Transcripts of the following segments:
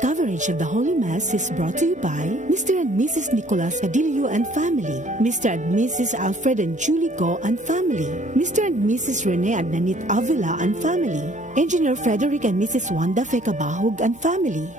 coverage of the Holy Mass is brought to you by Mr. and Mrs. Nicolas Cadillo and family, Mr. and Mrs. Alfred and Julie Go and family, Mr. and Mrs. Rene and Nanit Avila and family, Engineer Frederick and Mrs. Wanda Fekabahog and family.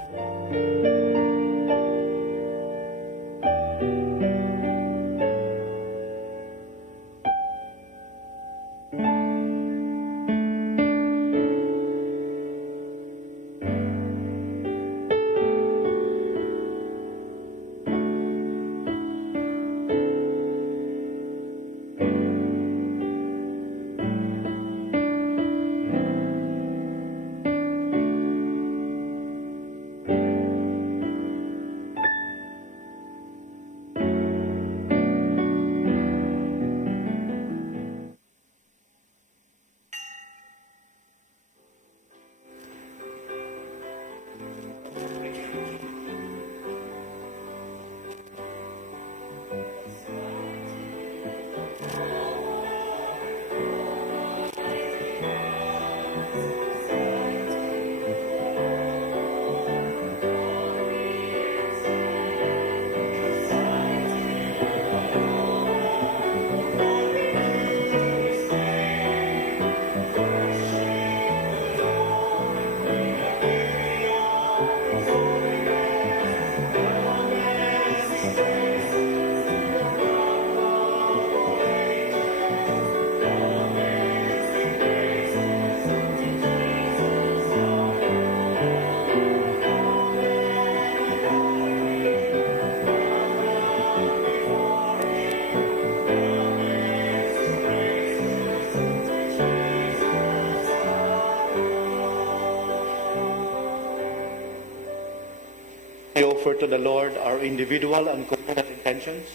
We offer to the Lord our individual and communal intentions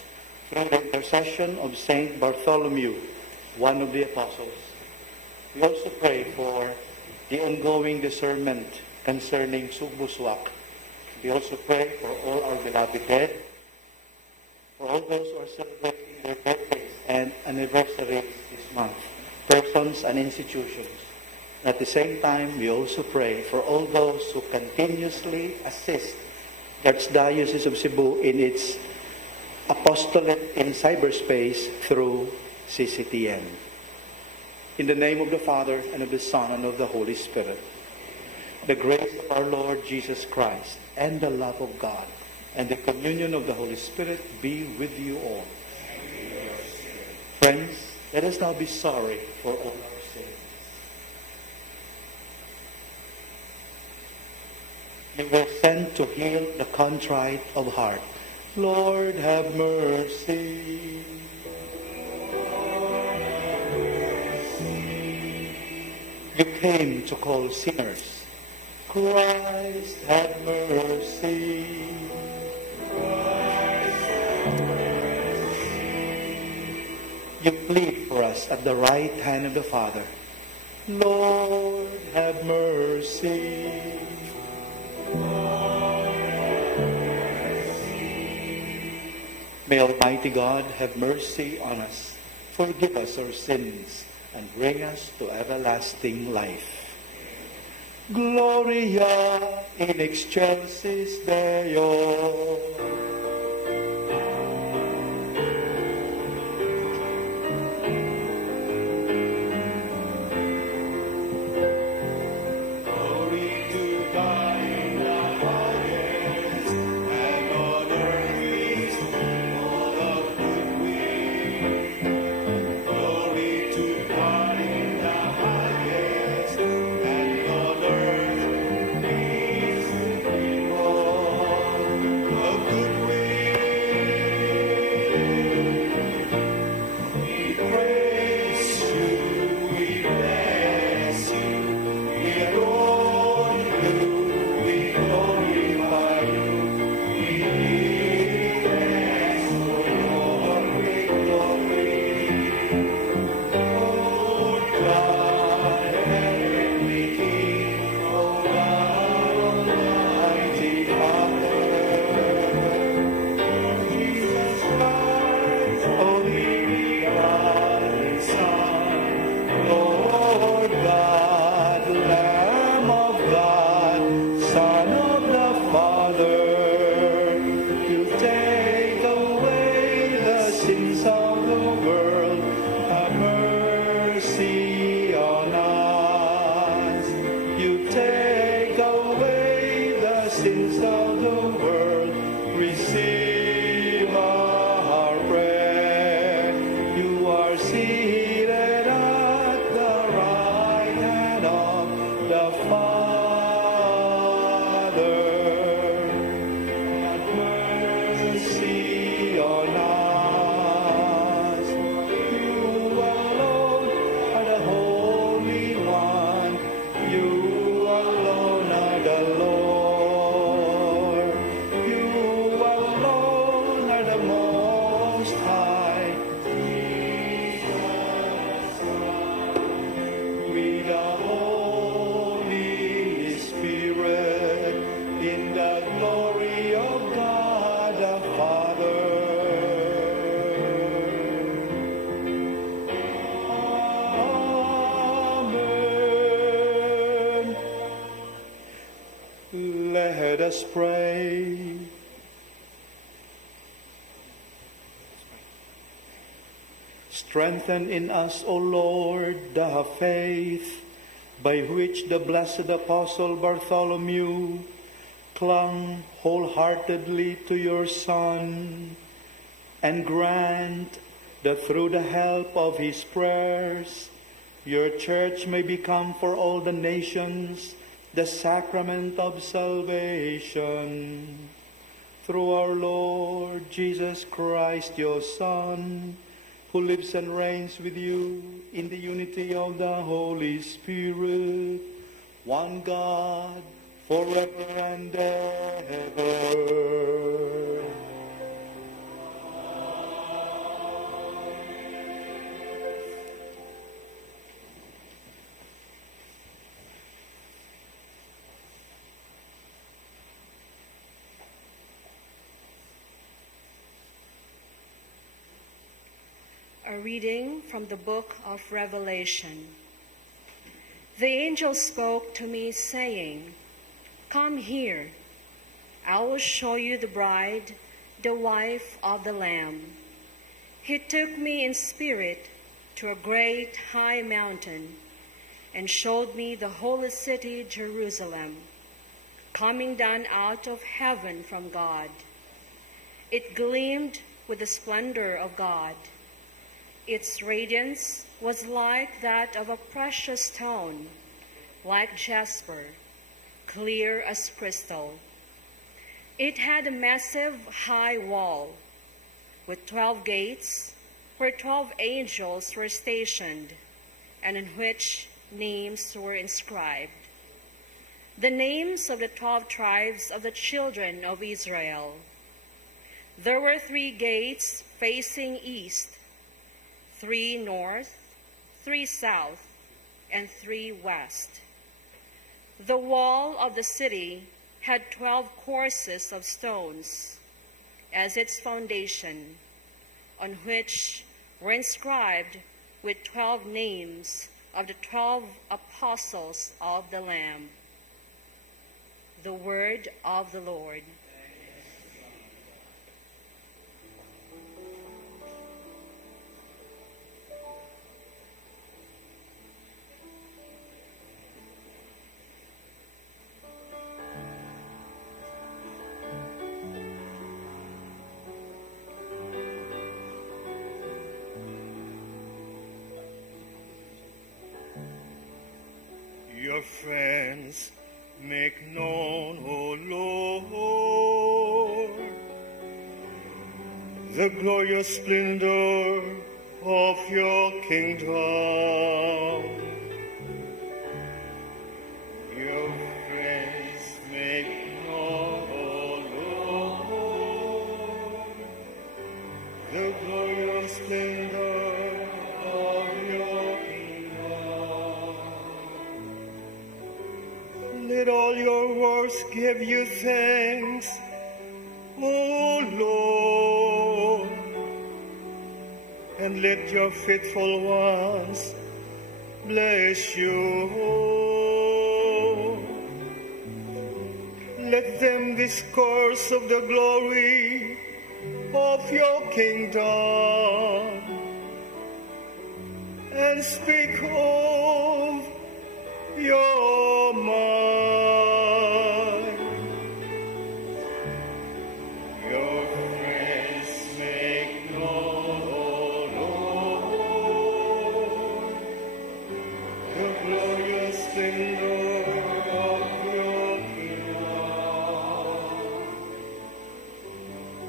through the intercession of Saint Bartholomew, one of the apostles. We also pray for the ongoing discernment concerning Sugbuswak. We also pray for all our beloved dead, for all those who are celebrating their birthdays and anniversaries this month, persons and institutions. At the same time, we also pray for all those who continuously assist the Archdiocese of Cebu in its apostolate in cyberspace through CCTN. In the name of the Father, and of the Son, and of the Holy Spirit, the grace of our Lord Jesus Christ, and the love of God, and the communion of the Holy Spirit be with you all. Friends, let us now be sorry for all our sins. You were sent to heal the contrite of heart. Lord, have mercy. You came to call sinners. Christ, have mercy. You plead for us at the right hand of the Father. Lord, have mercy. May Almighty God have mercy on us, forgive us our sins, and bring us to everlasting life. Gloria in excelsis Deo. Good of the world, receive our prayer. You are seated at the right hand of the Father. Have mercy on us. You alone are the Holy One. You alone are the Lord. You alone are the Most High. With the Holy Spirit, in the glory of God the Father. Amen. Let us pray. Strengthen in us, O Lord, the faith by which the blessed Apostle Bartholomew clung wholeheartedly to your Son, and grant that through the help of his prayers, your church may become for all the nations the sacrament of salvation. Through our Lord Jesus Christ, your Son, who lives and reigns with you in the unity of the Holy Spirit, one God, forever and ever. A reading from the book of Revelation. The angel spoke to me, saying, "Come here. I will show you the bride, the wife of the Lamb." He took me in spirit to a great high mountain and showed me the holy city, Jerusalem, coming down out of heaven from God. It gleamed with the splendor of God. Its radiance was like that of a precious stone, like jasper, clear as crystal. It had a massive high wall with 12 gates where 12 angels were stationed, and in which names were inscribed. The names of the 12 tribes of the children of Israel. There were 3 gates facing east, 3 north, 3 south, and 3 west. The wall of the city had 12 courses of stones as its foundation, on which were inscribed with 12 names of the 12 apostles of the Lamb. The word of the Lord. Your friends make known, O Lord, the glorious splendor of your kingdom. Your friends make known, O Lord, the glorious splendor of your kingdom. Let all your works give you thanks, O Lord, and let your faithful ones bless you. Let them discourse of the glory of your kingdom and speak of your might.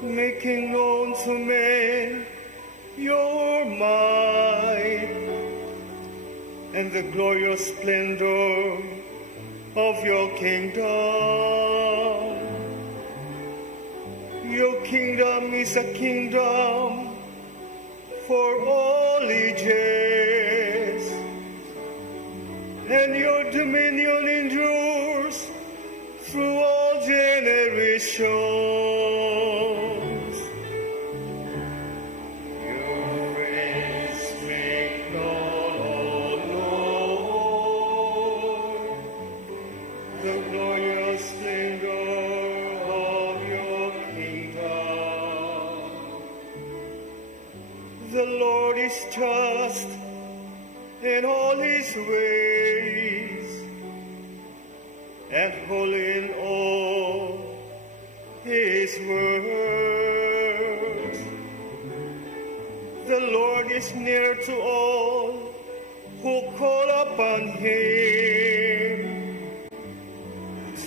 making known to men your might and the glorious splendor of your kingdom. Your kingdom is a kingdom for all ages, and your dominion endures through all generations. Your praise make known, O Lord, the glorious splendor of your kingdom. The Lord is just in all his ways, and holy in all his words. The Lord is near to all who call upon him,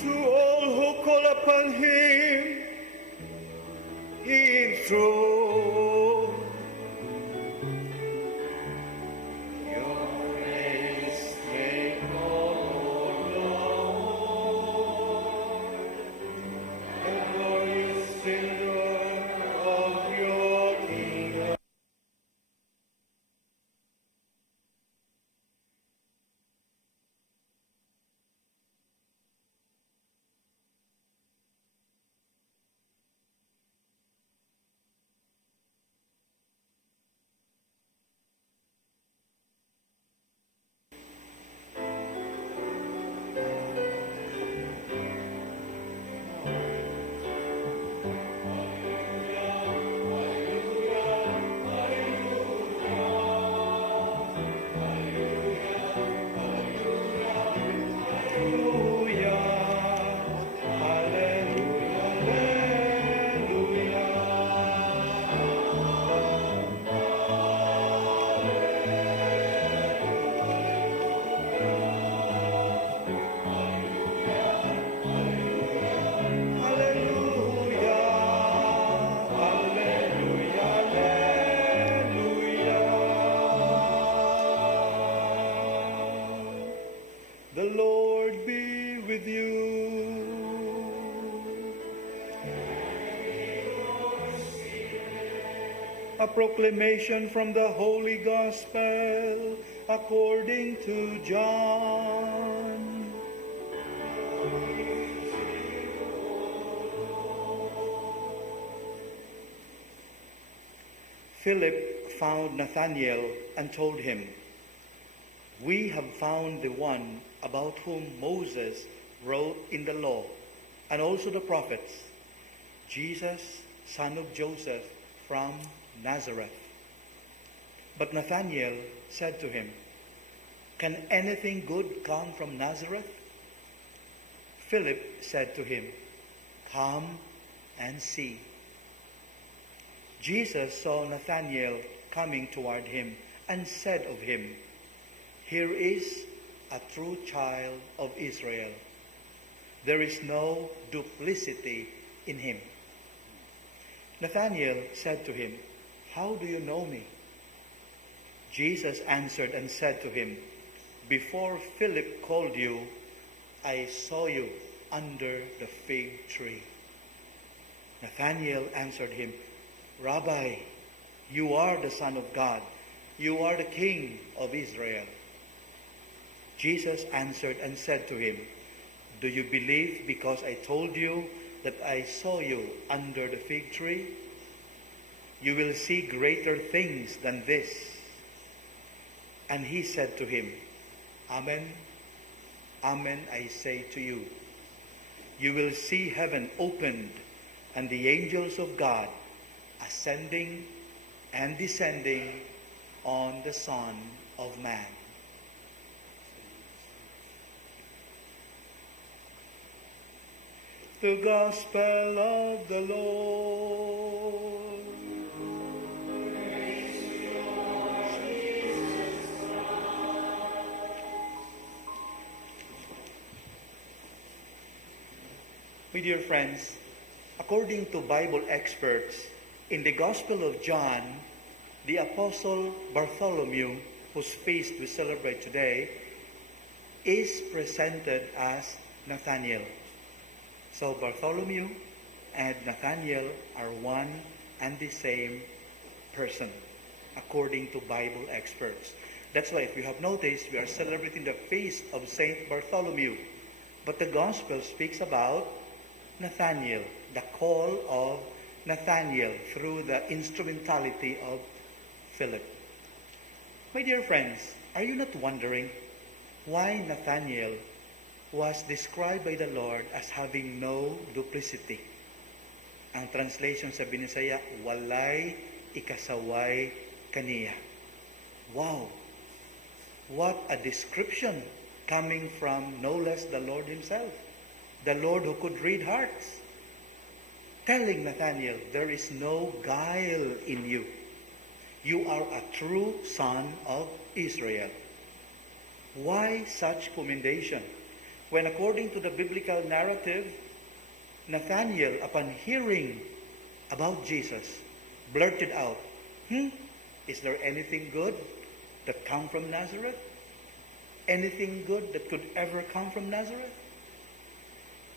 to all who call upon him in truth. The Lord be with you. A proclamation from the Holy Gospel according to John. Philip found Nathanael and told him, "We have found the one about whom Moses wrote in the law, and also the prophets, Jesus, son of Joseph from Nazareth." But Nathanael said to him, "Can anything good come from Nazareth?" Philip said to him, "Come and see." Jesus saw Nathanael coming toward him and said of him, "Here is a true child of Israel. There is no duplicity in him." Nathanael said to him, "How do you know me?" Jesus answered and said to him, "Before Philip called you, I saw you under the fig tree." Nathanael answered him, "Rabbi, you are the Son of God. You are the King of Israel." Jesus answered and said to him, "Do you believe because I told you that I saw you under the fig tree? You will see greater things than this." And he said to him, "Amen, amen, I say to you, you will see heaven opened and the angels of God ascending and descending on the Son of Man." The Gospel of the Lord. Praise to you, Jesus Christ. My dear friends, according to Bible experts, in the Gospel of John, the Apostle Bartholomew, whose feast we celebrate today, is presented as Nathanael. So Bartholomew and Nathanael are one and the same person, according to Bible experts. That's why, if you have noticed, we are celebrating the feast of Saint Bartholomew. But the Gospel speaks about Nathanael, the call of Nathanael through the instrumentality of Philip. My dear friends, are you not wondering why Nathanael was described by the Lord as having no duplicity? Ang translation sa Binisaya, walay ikasaway kaniya. Wow! What a description coming from no less the Lord himself, the Lord who could read hearts, telling Nathanael, there is no guile in you. You are a true son of Israel. Why such commendation? When according to the biblical narrative, Nathanael, upon hearing about Jesus, blurted out, is there anything good that come from Nazareth? Anything good that could ever come from Nazareth?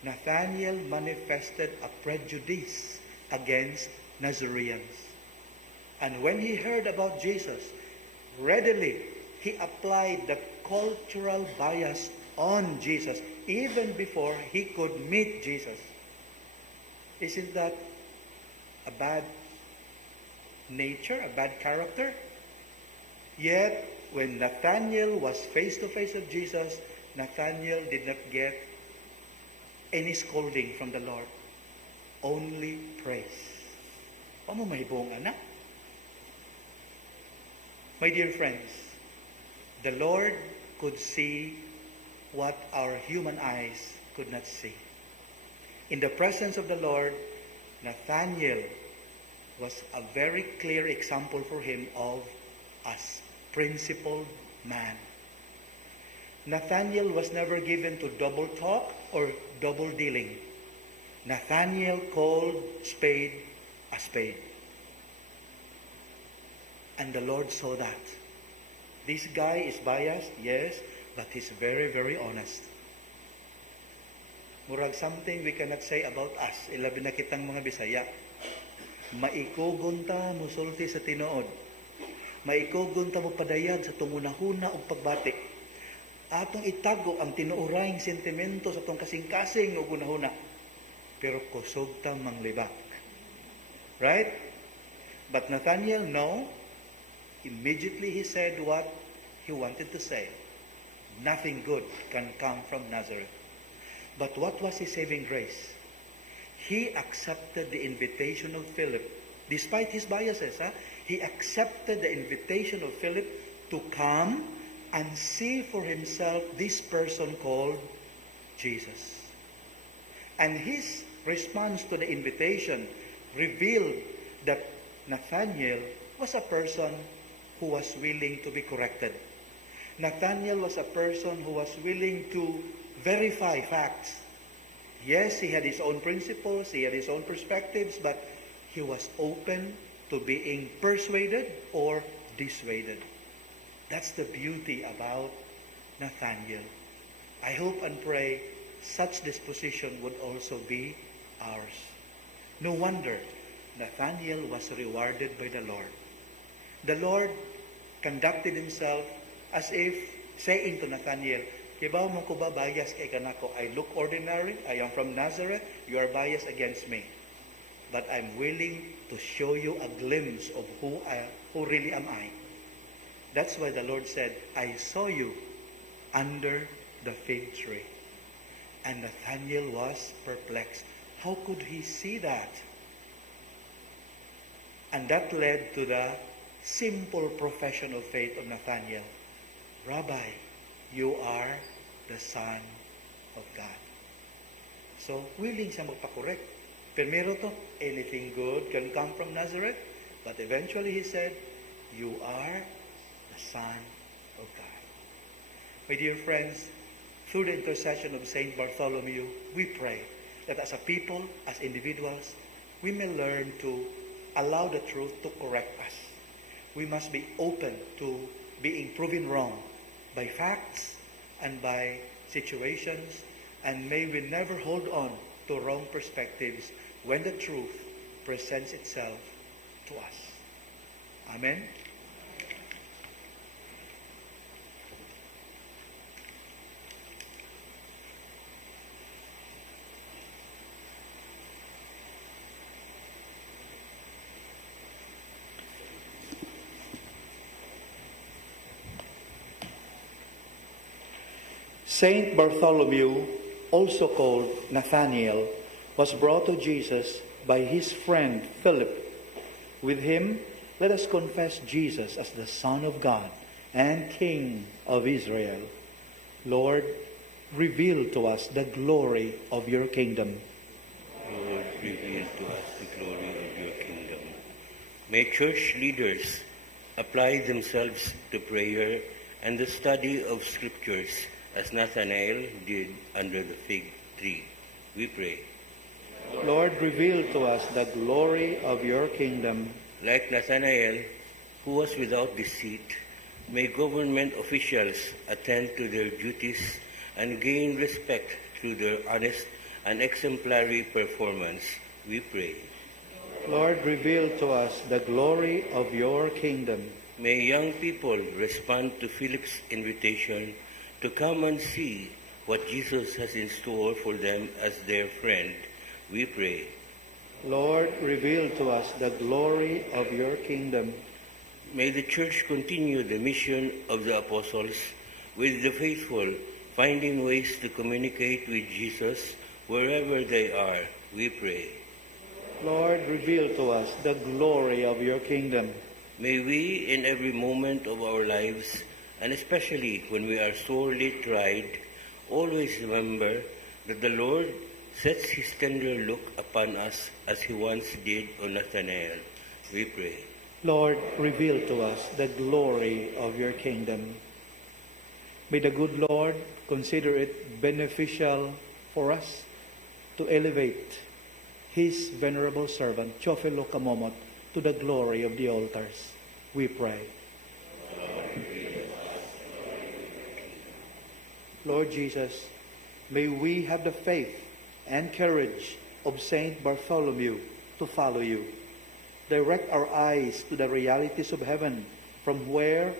Nathanael manifested a prejudice against Nazareans. And when he heard about Jesus, readily he applied the cultural bias on Jesus even before he could meet Jesus. Isn't that a bad nature, a bad character? Yet, when Nathanael was face to face with Jesus, Nathanael did not get any scolding from the Lord. Only praise. Paano mahibong anak? My dear friends, the Lord could see what our human eyes could not see. In the presence of the Lord, Nathanael was a very clear example for him of a principled man. Nathanael was never given to double talk or double dealing. Nathanael called spade a spade. And the Lord saw that. This guy is biased, yes, but he's very, very honest. Murag something we cannot say about us. Ilabi na kitang mga Bisaya. Maikugon ta musulti sa tinuod. Maikugon ta mo padayag sa tungunahuna o pagbati. Atong itago ang tinuurayng sentimento sa tong kasing-kasing o gunahuna. Pero kusog ta manglibak. Right? But Nathanael, no. Immediately he said what he wanted to say. Nothing good can come from Nazareth. But what was his saving grace? He accepted the invitation of Philip. Despite his biases, he accepted the invitation of Philip to come and see for himself this person called Jesus. And his response to the invitation revealed that Nathanael was a person who was willing to be corrected. Nathanael was a person who was willing to verify facts. Yes, he had his own principles, he had his own perspectives, but he was open to being persuaded or dissuaded. That's the beauty about Nathanael. I hope and pray such disposition would also be ours. No wonder Nathanael was rewarded by the Lord. The Lord conducted himself as if saying to Nathanael, "Kibaw mo ko ba bias kay kanako? I look ordinary. I am from Nazareth. You are biased against me. But I'm willing to show you a glimpse of who really am I." That's why the Lord said, "I saw you under the fig tree." And Nathanael was perplexed. How could he see that? And that led to the simple profession of faith of Nathanael. "Rabbi, you are the Son of God." So, willing siya magpakorek. Primero to, anything good can come from Nazareth. But eventually he said, "You are the Son of God." My dear friends, through the intercession of Saint Bartholomew, we pray that as a people, as individuals, we may learn to allow the truth to correct us. We must be open to being proven wrong by facts and by situations, and may we never hold on to wrong perspectives when the truth presents itself to us. Amen. Saint Bartholomew, also called Nathanael, was brought to Jesus by his friend Philip. With him, let us confess Jesus as the Son of God and King of Israel. Lord, reveal to us the glory of your kingdom. Lord, reveal to us the glory of your kingdom. May church leaders apply themselves to prayer and the study of scriptures as Nathanael did under the fig tree. We pray. Lord, reveal to us the glory of your kingdom. Like Nathanael, who was without deceit, may government officials attend to their duties and gain respect through their honest and exemplary performance. We pray. Lord, reveal to us the glory of your kingdom. May young people respond to Philip's invitation to come and see what Jesus has in store for them as their friend. We pray. Lord, reveal to us the glory of your kingdom. May the Church continue the mission of the apostles, with the faithful finding ways to communicate with Jesus wherever they are. We pray. Lord, reveal to us the glory of your kingdom. May we, in every moment of our lives, and especially when we are sorely tried, always remember that the Lord sets his tender look upon us as he once did on Nathanael. We pray. Lord, reveal to us the glory of your kingdom. May the good Lord consider it beneficial for us to elevate his venerable servant, Teofilo Camomot, to the glory of the altars. We pray. Lord Jesus, may we have the faith and courage of Saint Bartholomew to follow you. Direct our eyes to the realities of heaven, from where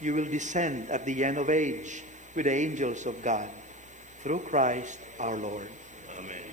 you will descend at the end of age with the angels of God. Through Christ our Lord. Amen.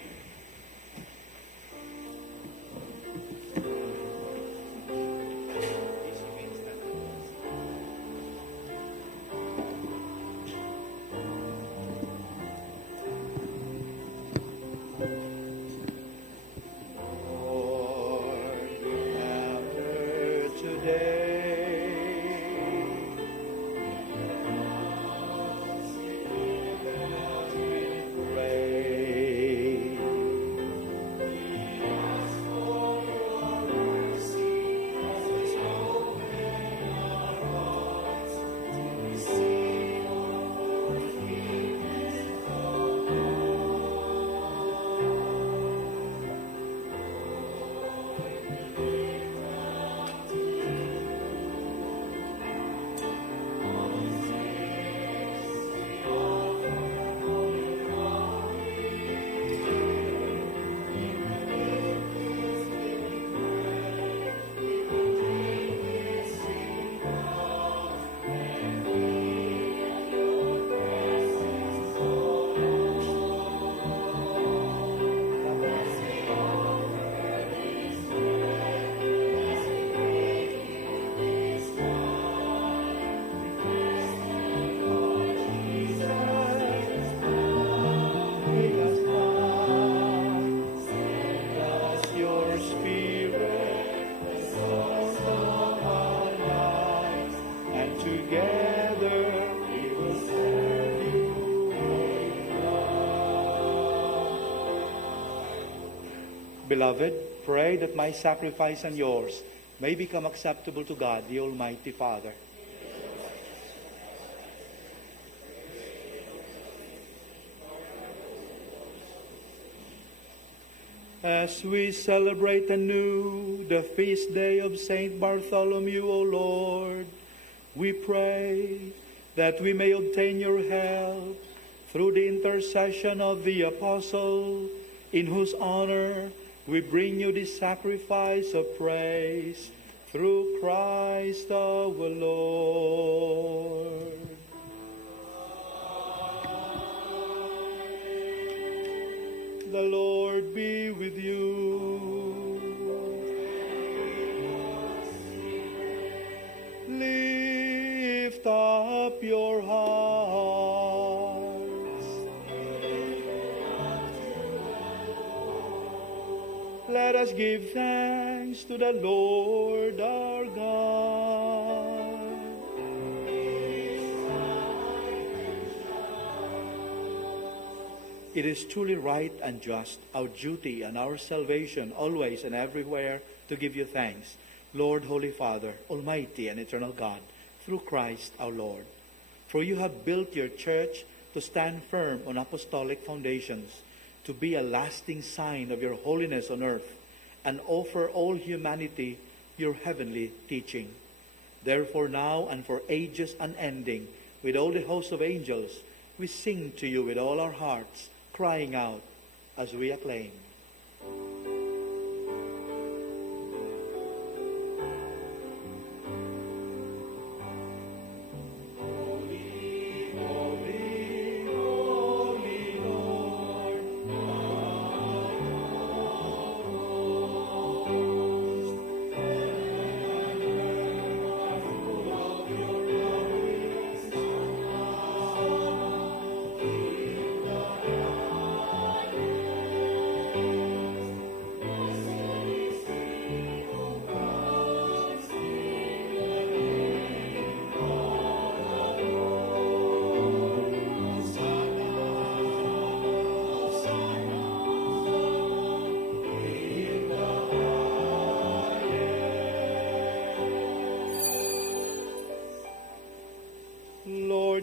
Beloved, pray that my sacrifice and yours may become acceptable to God, the Almighty Father. As we celebrate anew the feast day of Saint Bartholomew, O Lord, we pray that we may obtain your help through the intercession of the apostle, in whose honor we bring you this sacrifice of praise through Christ our Lord. The Lord be with you. Lift up your hearts. Let us give thanks to the Lord our God. It is truly right and just, our duty and our salvation, always and everywhere, to give you thanks, Lord, Holy Father, Almighty and eternal God, through Christ our Lord. For you have built your church to stand firm on apostolic foundations, to be a lasting sign of your holiness on earth, and offer all humanity your heavenly teaching. Therefore now and for ages unending, with all the hosts of angels, we sing to you with all our hearts, crying out as we acclaim.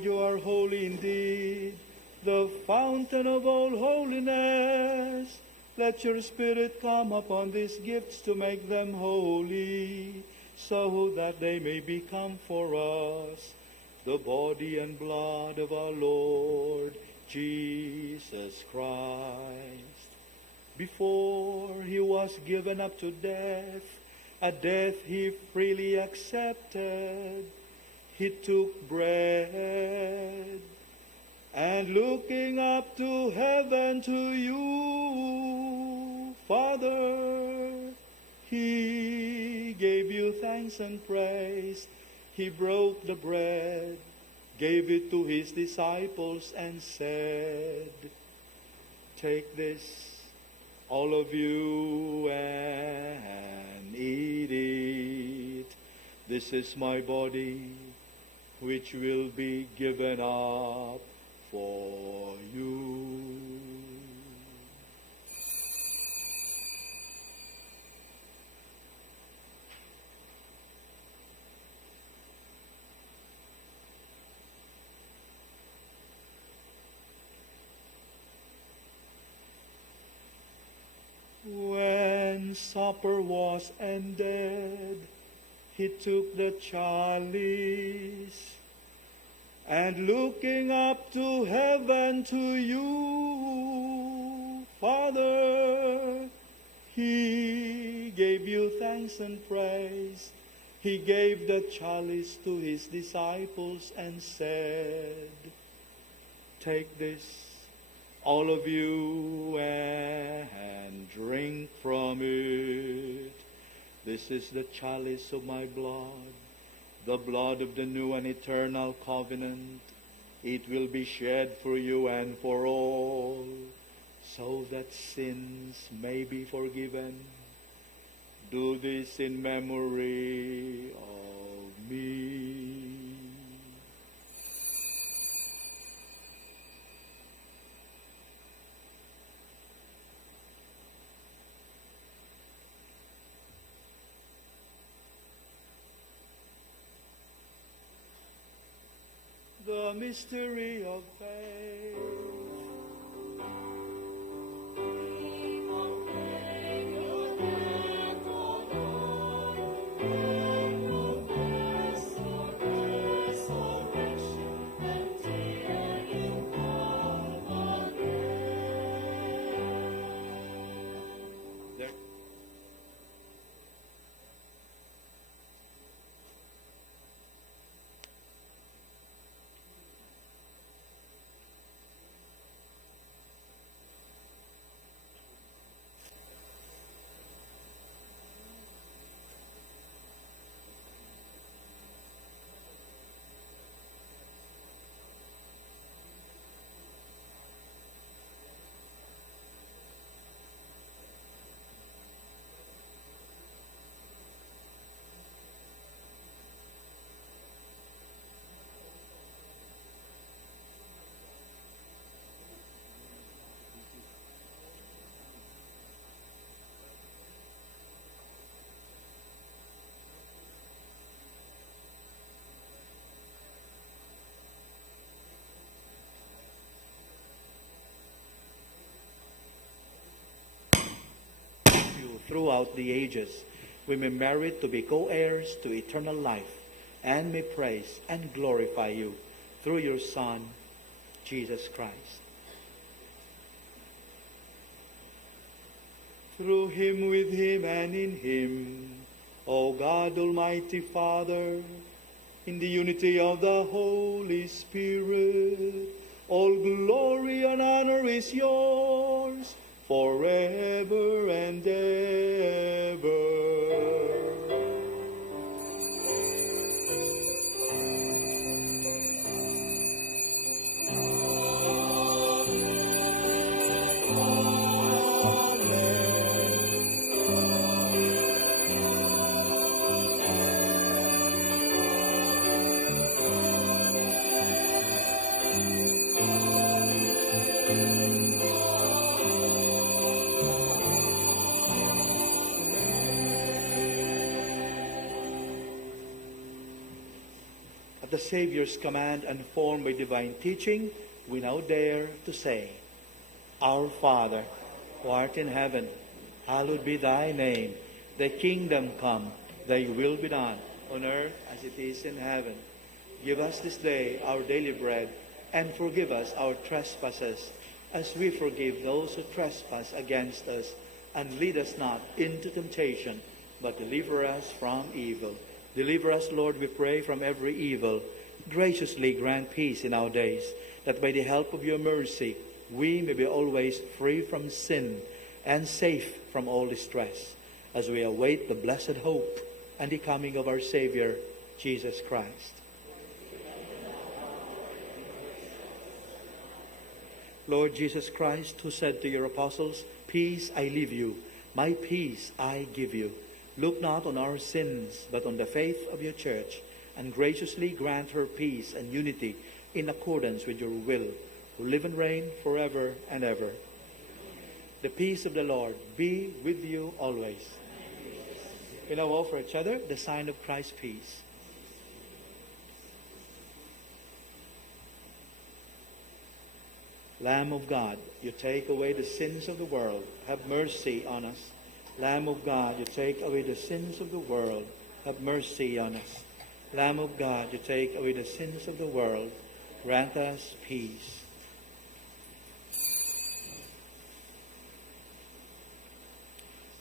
You are holy indeed, the fountain of all holiness. Let your Spirit come upon these gifts to make them holy, so that they may become for us the body and blood of our Lord Jesus Christ. Before he was given up to death, a death he freely accepted, he took bread, and looking up to heaven to you, Father, he gave you thanks and praise. He broke the bread, gave it to his disciples, and said, "Take this, all of you, and eat it. This is my body, which will be given up for you." When supper was ended, he took the chalice, and looking up to heaven to you, Father, he gave you thanks and praise. He gave the chalice to his disciples and said, "Take this, all of you, and drink from it. This is the chalice of my blood, the blood of the new and eternal covenant. It will be shed for you and for all, so that sins may be forgiven. Do this in memory of me." The mystery of faith. throughout the ages, we may merit to be co-heirs to eternal life, and may praise and glorify you through your Son, Jesus Christ. Through him, with him, and in him, O God, Almighty Father, in the unity of the Holy Spirit, all glory and honor is yours forever and ever. The Savior's command and formed by divine teaching, we now dare to say, Our Father, who art in heaven, hallowed be thy name. Thy kingdom come, thy will be done, on earth as it is in heaven. Give us this day our daily bread, and forgive us our trespasses, as we forgive those who trespass against us. And lead us not into temptation, but deliver us from evil. Deliver us, Lord, we pray, from every evil. Graciously grant peace in our days, that by the help of your mercy we may be always free from sin and safe from all distress, as we await the blessed hope and the coming of our Savior, Jesus Christ. Lord Jesus Christ, who said to your apostles, Peace I leave you, my peace I give you. Look not on our sins, but on the faith of your church, and graciously grant her peace and unity in accordance with your will, who live and reign forever and ever. The peace of the Lord be with you always. We now offer each other the sign of Christ's peace. Lamb of God, you take away the sins of the world. Have mercy on us. Lamb of God, you take away the sins of the world. Have mercy on us. Lamb of God, you take away the sins of the world. Grant us peace.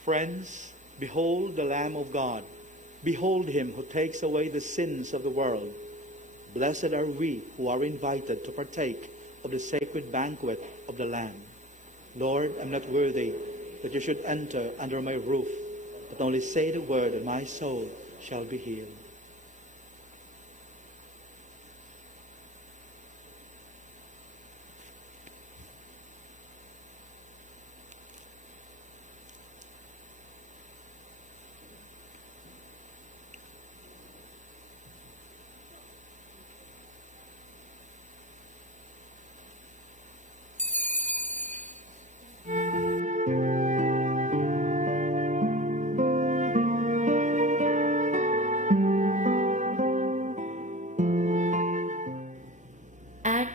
Friends, behold the Lamb of God. Behold him who takes away the sins of the world. Blessed are we who are invited to partake of the sacred banquet of the Lamb. Lord, I'm not worthy that you should enter under my roof, but only say the word, and my soul shall be healed.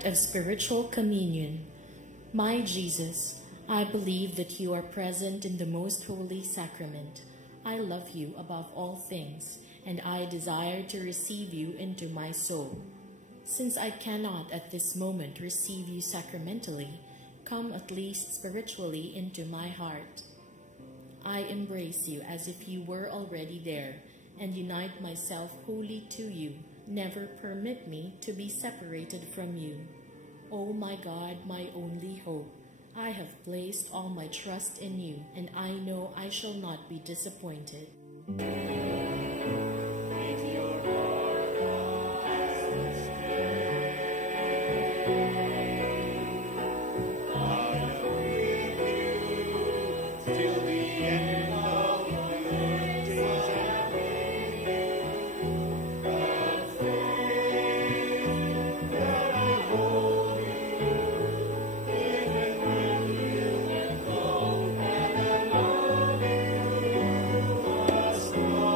Of spiritual communion. My Jesus, I believe that you are present in the most holy sacrament. I love you above all things, and I desire to receive you into my soul. Since I cannot at this moment receive you sacramentally, come at least spiritually into my heart. I embrace you as if you were already there, and unite myself wholly to you. Never permit me to be separated from you. O my God, my only hope, I have placed all my trust in you, and I know I shall not be disappointed. Stop.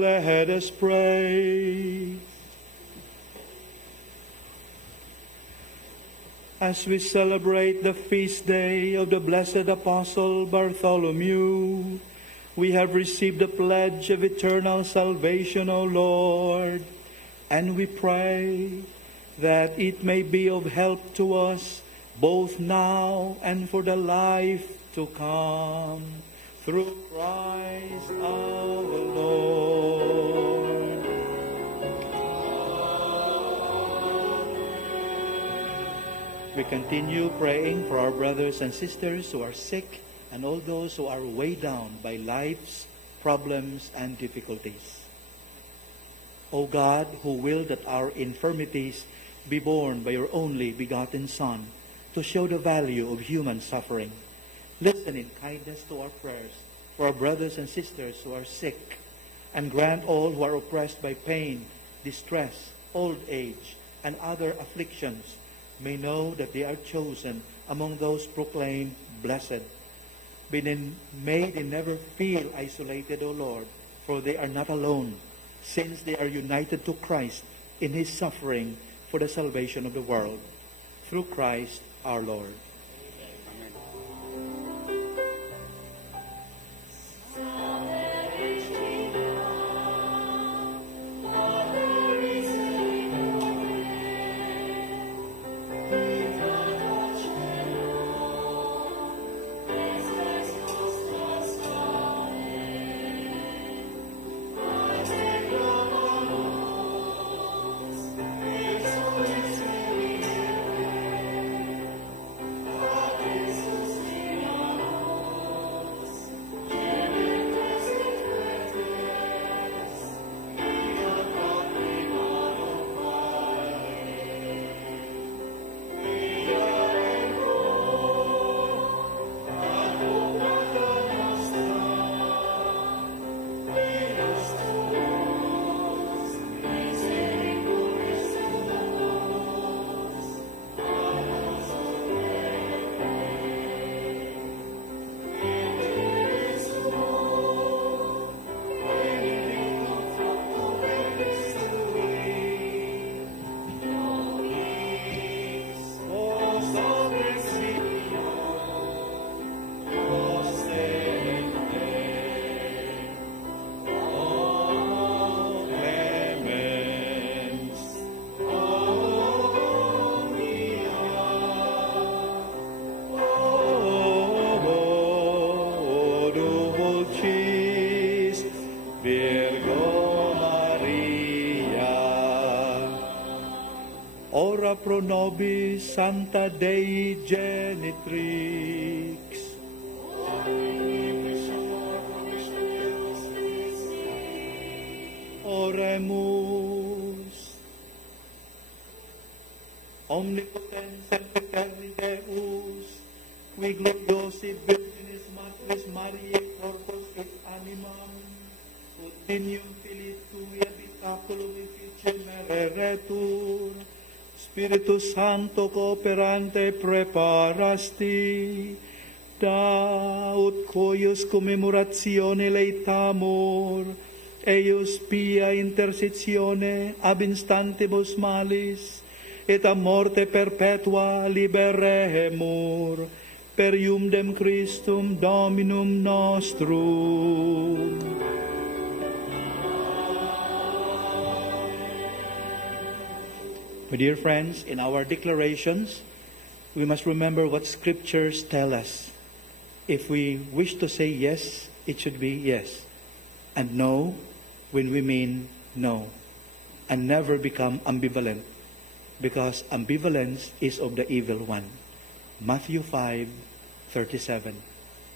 Let us pray. As we celebrate the feast day of the blessed Apostle Bartholomew, we have received the pledge of eternal salvation, O Lord, and we pray that it may be of help to us both now and for the life to come. Through Christ our Lord. We continue praying for our brothers and sisters who are sick and all those who are weighed down by life's problems and difficulties. O God, who willed that our infirmities be borne by your only begotten Son, to show the value of human suffering, listen in kindness to our prayers for our brothers and sisters who are sick, and grant all who are oppressed by pain, distress, old age, and other afflictions may know that they are chosen among those proclaimed blessed. May they never feel isolated, O Lord, for they are not alone, since they are united to Christ in his suffering for the salvation of the world. Through Christ our Lord. Ora pro nobis Sancta Dei Genitrix. Oremus. Omnipotens sempiterni Deus, qui gloriosi Virginis Matris Mariae corpus et animam, ut nimium Filii Tui habitaculum efficiem mereretur, Spiritus Santo cooperante preparasti, da ut coius commemoratione leitamur, eius pia intercessione ab instantibus malis, et a morte perpetua liberemur, per iumdem Christum Dominum nostrum. My dear friends, in our declarations, we must remember what scriptures tell us. If we wish to say yes, it should be yes, and no when we mean no, and never become ambivalent, because ambivalence is of the evil one. Matthew 5:37.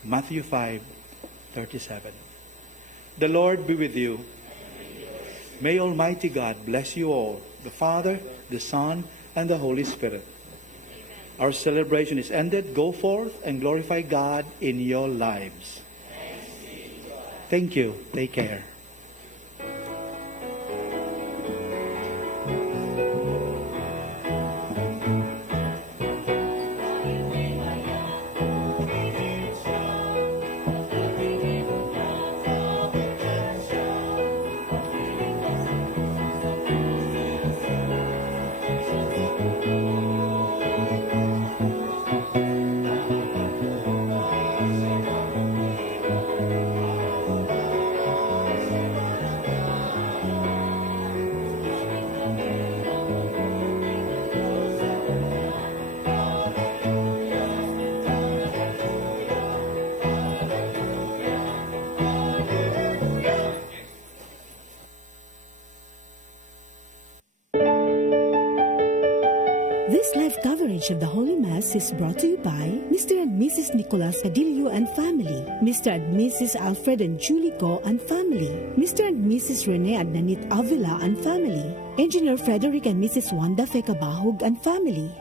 Matthew 5:37. The Lord be with you. May Almighty God bless you all, the Father, the Son, and the Holy Spirit. Our celebration is ended. Go forth and glorify God in your lives. Thank you. Take care. This live coverage of the Holy Mass is brought to you by Mr. and Mrs. Nicolas Cadillo and family, Mr. and Mrs. Alfred and Julie Go and family, Mr. and Mrs. Rene and Nanit Avila and family, Engineer Frederick and Mrs. Wanda Fekabahog and family.